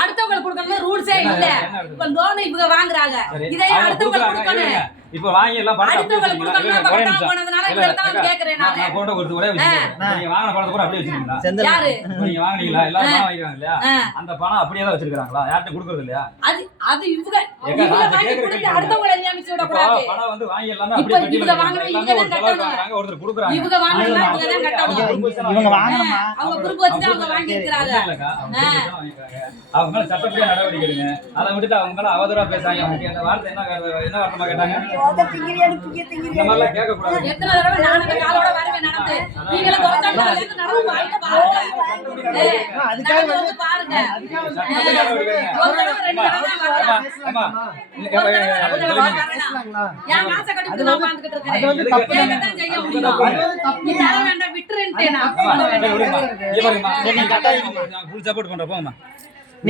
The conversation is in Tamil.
அடுத்தவங்களுக்கு கொடுக்கணும் ரூல்ஸே இல்ல. இப்ப லோன் இவங்க வாங்குறாங்க, இதை அடுத்தவங்களுக்கு கொடுக்கணும். இப்ப வாங்கி எல்லாம் பணம் அடுத்தவங்களுக்கு கொடுக்கணும். பணம் போனதுனால இவங்க தான் கேக்குறேன் நான். நான் போட்டோ கொடுத்து ஒரே வச்சிருக்கேன். நீங்க வாங்குன பணத்தை கூட அப்படியே வச்சிருக்கீங்களா? யாரு நீங்க வாங்குனீங்களா? எல்லாரும் பணம் வாங்கிடுவாங்க இல்லையா? அந்த பணம் அப்படியே தான் வச்சிருக்காங்களா? யார்ட்ட கொடுக்கறது இல்லையா? அது இவங்க வாங்கி கொடுத்து அடுத்தவங்களை நியமிச்சு விட கூடாது. பணம் வந்து வாங்கி எல்லாம் அப்படியே கட்டி இவங்க வாங்குற இவங்க தான் கட்டணும். ஒருத்தர் கொடுக்குறாங்க. இவங்க வாங்குறதா இவங்க தான் கட்டணும். இவங்க வாங்கணுமா? அவங்க குரூப் வச்சு அவங்க வாங்கி இருக்காங்க. அவங்க மேல சட்டப்படியா நடவடிக்கை எடுங்க. அதை விட்டுட்டு அவங்க மேல அவதூறா பேசாங்க. அந்த வார்த்தை என்ன வார்த்தைமா கேட்டாங்க? இந்த மாதிரிலாம் கேட்க கூடாது. எத்தனை தடவை நான் அந்த காலோட வரவே நடந்து நீங்கள தோத்தாங்க நடந்து வாயில பாருங்க. அதுக்காக வந்து பாருங்க. ஒரு தடவை ரெண்டு தடவை வரலாம். ஏன் காசை கட்டிட்டு நான் உட்கார்ந்துட்டு இருக்கேன். அது வந்து தப்பு தான் செய்ய முடியும். நீ தர வேண்டாம் விட்டுறேன்ட்டே நான். நீங்க கட்டாயமா நான் ஃபுல் சப்போர்ட் பண்றேன். போங்கம்மா.